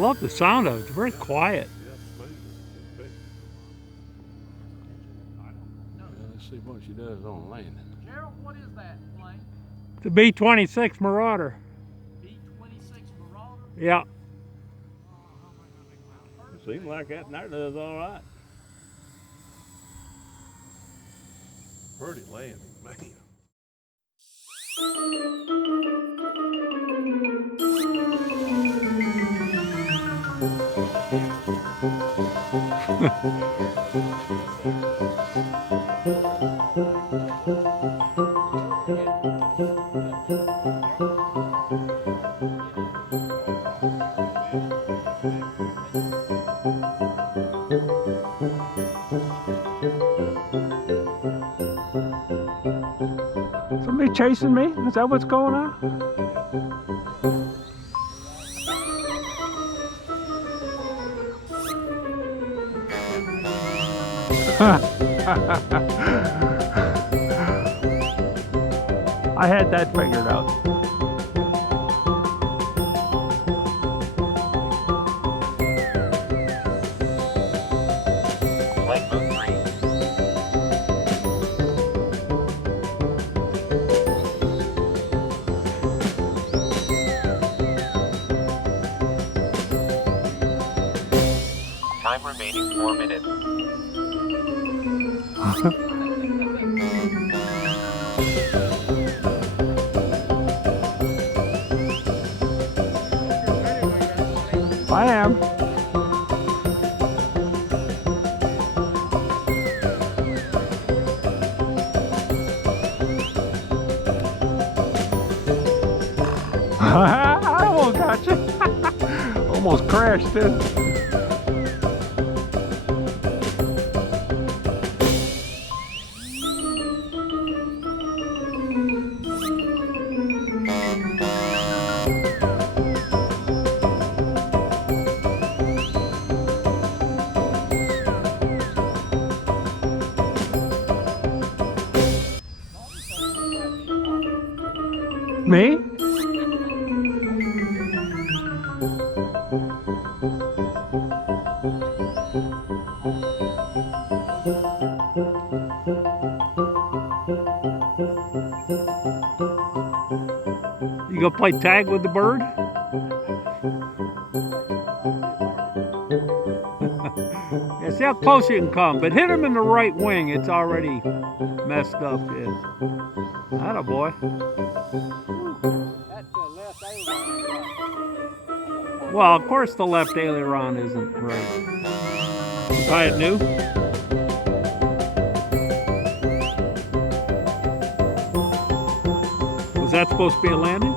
love the sound of it. It's very quiet. Let's see what she does on landing. Gerald, what is that plane? The B-26 Marauder. B-26 Marauder? Yeah. Seems like that does all right. Pretty landing, man. Somebody chasing me? Is that what's going on? I had that figured out. Flight mode 3. Time remaining 4 minutes. I am. I almost got you. Almost crashed too. Me? You gonna play tag with the bird? Yeah, see how close you can come, but hit him in the right wing. It's already messed up. Yeah. Atta boy. That's the left aileron. Well, of course the left aileron isn't right. Buy it new? Was that supposed to be a landing?